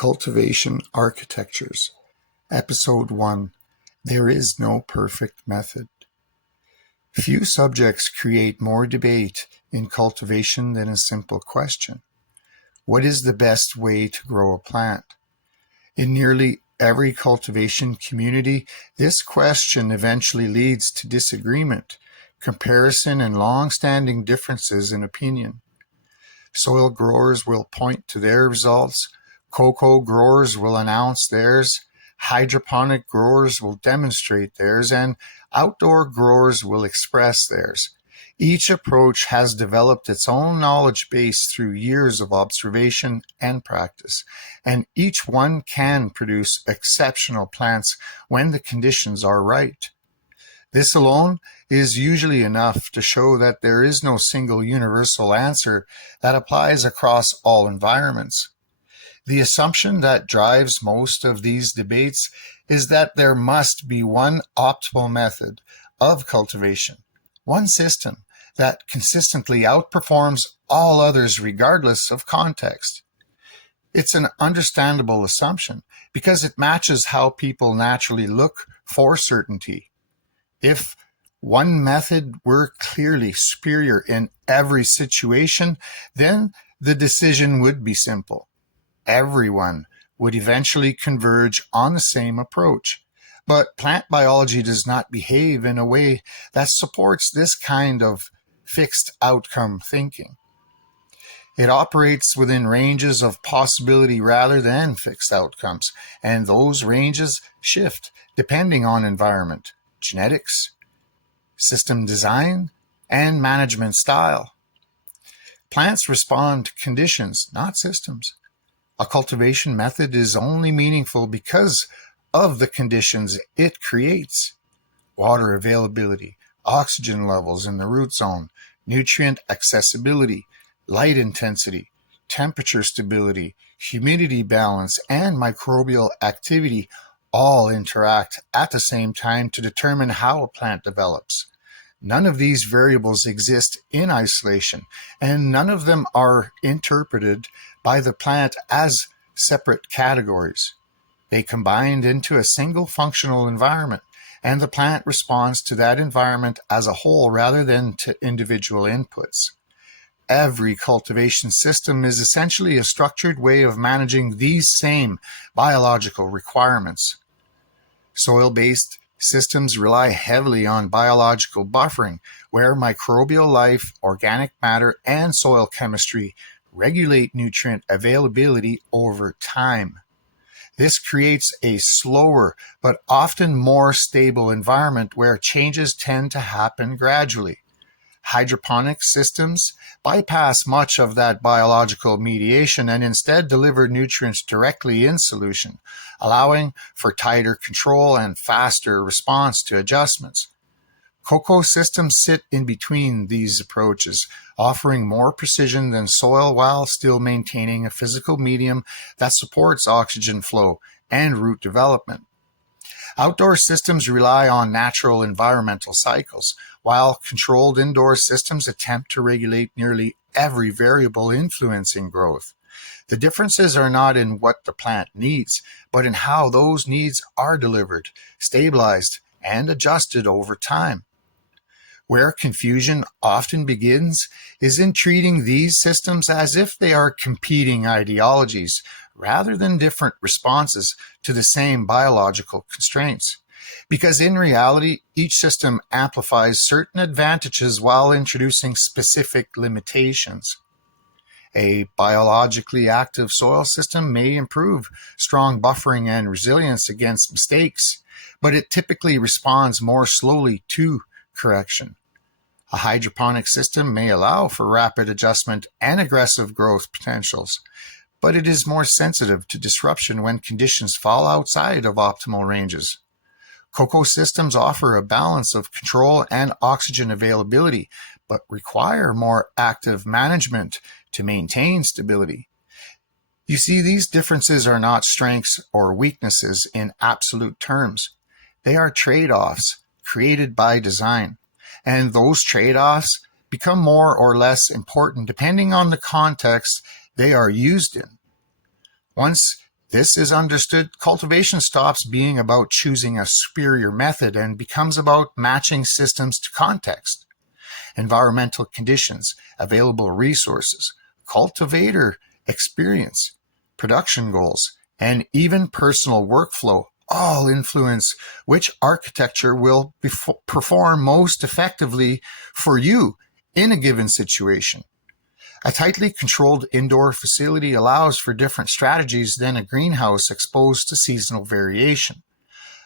Cultivation Architectures, Episode 1. There is no perfect method. Few subjects create more debate in cultivation than a simple question. What is the best way to grow a plant? In nearly every cultivation community, this question eventually leads to disagreement, comparison, and long-standing differences in opinion. Soil growers will point to their results, coco growers will announce theirs, hydroponic growers will demonstrate theirs, and outdoor growers will express theirs. Each approach has developed its own knowledge base through years of observation and practice, and each one can produce exceptional plants when the conditions are right. This alone is usually enough to show that there is no single universal answer that applies across all environments. The assumption that drives most of these debates is that there must be one optimal method of cultivation, one system that consistently outperforms all others regardless of context. It's an understandable assumption because it matches how people naturally look for certainty. If one method were clearly superior in every situation, then the decision would be simple. Everyone would eventually converge on the same approach. But plant biology does not behave in a way that supports this kind of fixed outcome thinking. It operates within ranges of possibility rather than fixed outcomes, and those ranges shift depending on environment, genetics, system design, and management style. Plants respond to conditions, not systems. A cultivation method is only meaningful because of the conditions it creates. Water availability, oxygen levels in the root zone, nutrient accessibility, light intensity, temperature stability, humidity balance, and microbial activity all interact at the same time to determine how a plant develops. None of these variables exist in isolation, and none of them are interpreted by the plant as separate categories. They combine into a single functional environment, and the plant responds to that environment as a whole rather than to individual inputs. Every cultivation system is essentially a structured way of managing these same biological requirements. Soil-based systems rely heavily on biological buffering, where microbial life, organic matter, and soil chemistry regulate nutrient availability over time. This creates a slower but often more stable environment where changes tend to happen gradually. Hydroponic systems bypass much of that biological mediation and instead deliver nutrients directly in solution, allowing for tighter control and faster response to adjustments. Coco systems sit in between these approaches, offering more precision than soil while still maintaining a physical medium that supports oxygen flow and root development. Outdoor systems rely on natural environmental cycles, while controlled indoor systems attempt to regulate nearly every variable influencing growth. The differences are not in what the plant needs, but in how those needs are delivered, stabilized, and adjusted over time. Where confusion often begins is in treating these systems as if they are competing ideologies, rather than different responses to the same biological constraints. Because in reality, each system amplifies certain advantages while introducing specific limitations. A biologically active soil system may improve strong buffering and resilience against mistakes, but it typically responds more slowly to correction. A hydroponic system may allow for rapid adjustment and aggressive growth potentials, but it is more sensitive to disruption when conditions fall outside of optimal ranges. Coco systems offer a balance of control and oxygen availability, but require more active management to maintain stability. You see, these differences are not strengths or weaknesses in absolute terms. They are trade-offs created by design, and those trade-offs become more or less important depending on the context they are used in. Once this is understood, cultivation stops being about choosing a superior method and becomes about matching systems to context, environmental conditions, available resources, cultivator experience, production goals, and even personal workflow all influence which architecture will perform most effectively for you in a given situation. A tightly controlled indoor facility allows for different strategies than a greenhouse exposed to seasonal variation.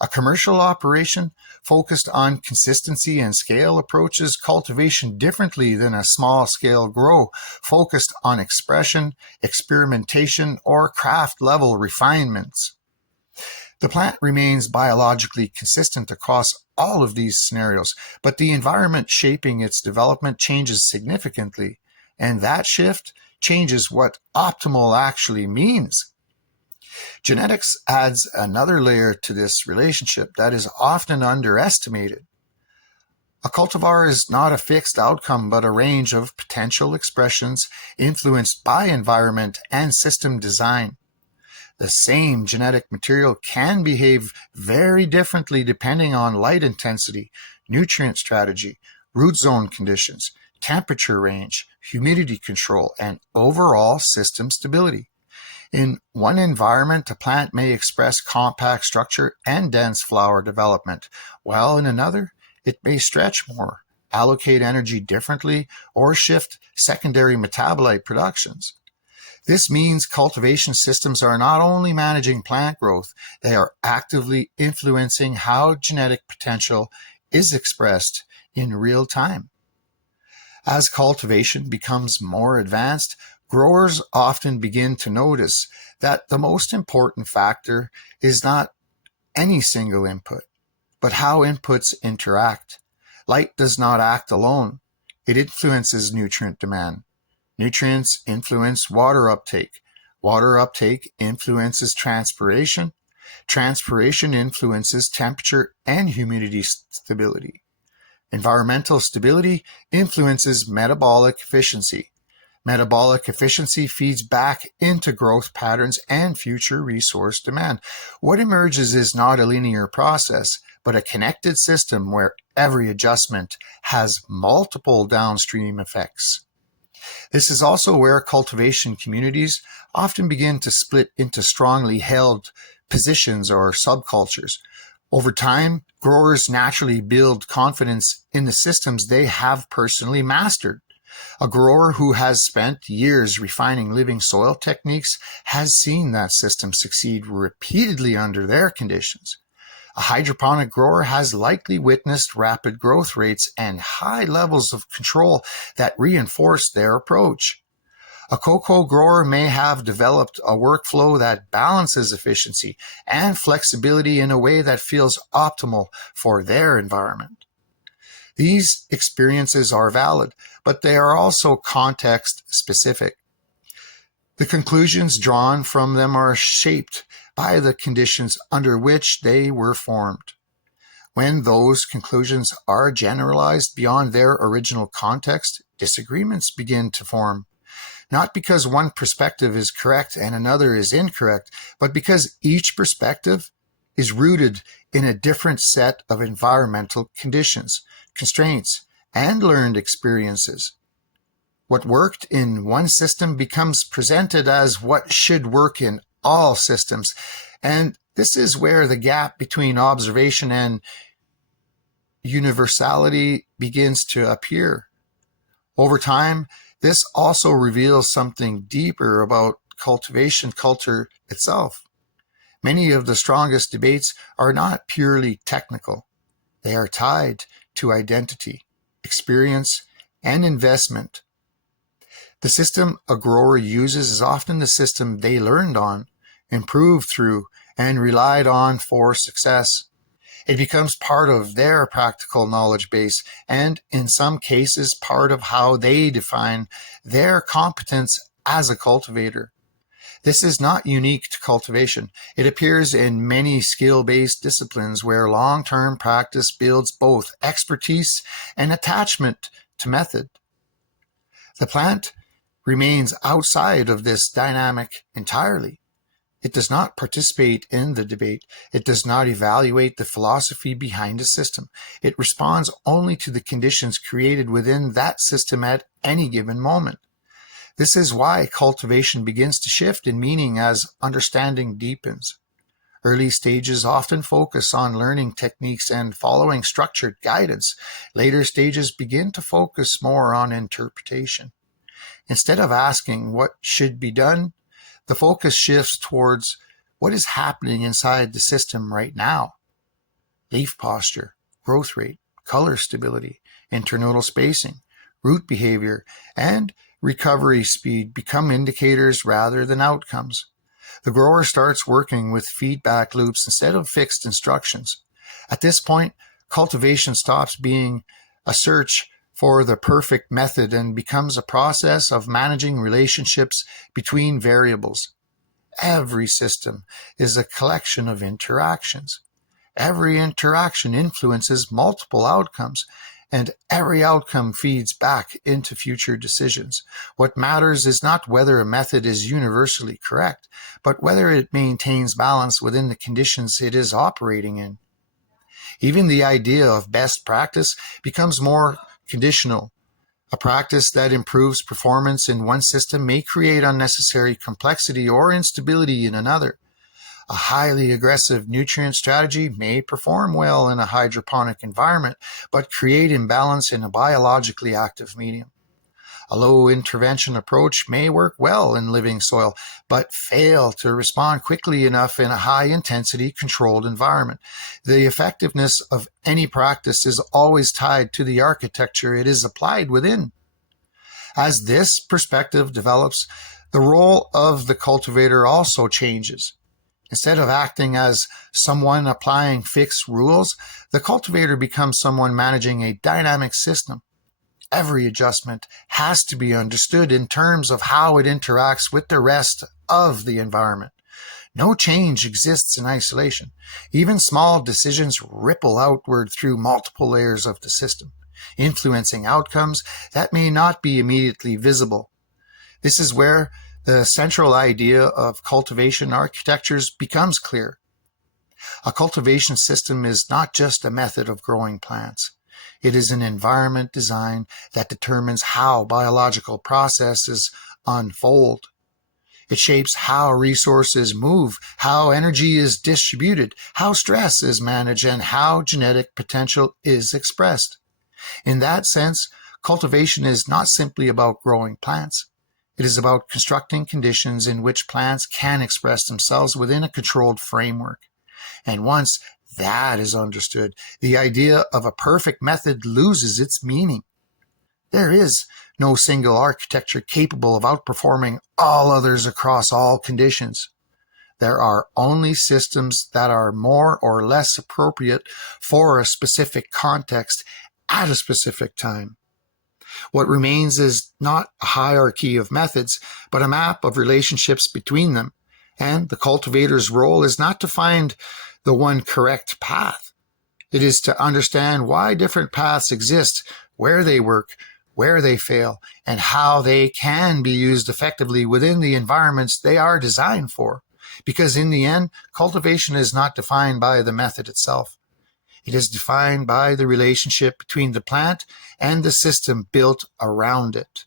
A commercial operation focused on consistency and scale approaches cultivation differently than a small-scale grow focused on expression, experimentation, or craft-level refinements. The plant remains biologically consistent across all of these scenarios, but the environment shaping its development changes significantly, and that shift changes what optimal actually means. Genetics adds another layer to this relationship that is often underestimated. A cultivar is not a fixed outcome, but a range of potential expressions influenced by environment and system design. The same genetic material can behave very differently depending on light intensity, nutrient strategy, root zone conditions, temperature range, humidity control, and overall system stability. In one environment, a plant may express compact structure and dense flower development, while in another, it may stretch more, allocate energy differently, or shift secondary metabolite productions. This means cultivation systems are not only managing plant growth, they are actively influencing how genetic potential is expressed in real time. As cultivation becomes more advanced, growers often begin to notice that the most important factor is not any single input, but how inputs interact. Light does not act alone. It influences nutrient demand. Nutrients influence water uptake. Water uptake influences transpiration. Transpiration influences temperature and humidity stability. Environmental stability influences metabolic efficiency. Metabolic efficiency feeds back into growth patterns and future resource demand. What emerges is not a linear process, but a connected system where every adjustment has multiple downstream effects. This is also where cultivation communities often begin to split into strongly held positions or subcultures. Over time, growers naturally build confidence in the systems they have personally mastered. A grower who has spent years refining living soil techniques has seen that system succeed repeatedly under their conditions. A hydroponic grower has likely witnessed rapid growth rates and high levels of control that reinforce their approach. A coco grower may have developed a workflow that balances efficiency and flexibility in a way that feels optimal for their environment. These experiences are valid, but they are also context specific. The conclusions drawn from them are shaped by the conditions under which they were formed. When those conclusions are generalized beyond their original context, disagreements begin to form. Not because one perspective is correct and another is incorrect, but because each perspective is rooted in a different set of environmental conditions, constraints, and learned experiences. What worked in one system becomes presented as what should work in all systems, and this is where the gap between observation and universality begins to appear. Over time, this also reveals something deeper about cultivation culture itself. Many of the strongest debates are not purely technical. They are tied to identity, experience, and investment. The system a grower uses is often the system they learned on, improved through, and relied on for success. It becomes part of their practical knowledge base and, in some cases, part of how they define their competence as a cultivator. This is not unique to cultivation. It appears in many skill-based disciplines where long-term practice builds both expertise and attachment to method. The plant remains outside of this dynamic entirely. It does not participate in the debate. It does not evaluate the philosophy behind a system. It responds only to the conditions created within that system at any given moment. This is why cultivation begins to shift in meaning as understanding deepens. Early stages often focus on learning techniques and following structured guidance. Later stages begin to focus more on interpretation. Instead of asking what should be done, the focus shifts towards what is happening inside the system right now. Leaf posture, growth rate, color stability, internodal spacing, root behavior, and recovery speed become indicators rather than outcomes. The grower starts working with feedback loops instead of fixed instructions. At this point, cultivation stops being a search for the perfect method and becomes a process of managing relationships between variables. Every system is a collection of interactions. Every interaction influences multiple outcomes, and every outcome feeds back into future decisions. What matters is not whether a method is universally correct, but whether it maintains balance within the conditions it is operating in. Even the idea of best practice becomes more conditional. A practice that improves performance in one system may create unnecessary complexity or instability in another. A highly aggressive nutrient strategy may perform well in a hydroponic environment, but create imbalance in a biologically active medium. A low intervention approach may work well in living soil, but fail to respond quickly enough in a high intensity controlled environment. The effectiveness of any practice is always tied to the architecture it is applied within. As this perspective develops, the role of the cultivator also changes. Instead of acting as someone applying fixed rules, the cultivator becomes someone managing a dynamic system. Every adjustment has to be understood in terms of how it interacts with the rest of the environment. No change exists in isolation. Even small decisions ripple outward through multiple layers of the system, influencing outcomes that may not be immediately visible. This is where the central idea of cultivation architectures becomes clear. A cultivation system is not just a method of growing plants. It is an environment design that determines how biological processes unfold. It shapes how resources move, how energy is distributed, how stress is managed, and how genetic potential is expressed. In that sense, cultivation is not simply about growing plants. It is about constructing conditions in which plants can express themselves within a controlled framework. And once that is understood, the idea of a perfect method loses its meaning. There is no single architecture capable of outperforming all others across all conditions. There are only systems that are more or less appropriate for a specific context at a specific time. What remains is not a hierarchy of methods, but a map of relationships between them. And the cultivator's role is not to find the one correct path. It is to understand why different paths exist, where they work, where they fail, and how they can be used effectively within the environments they are designed for. Because in the end, cultivation is not defined by the method itself. It is defined by the relationship between the plant and the system built around it.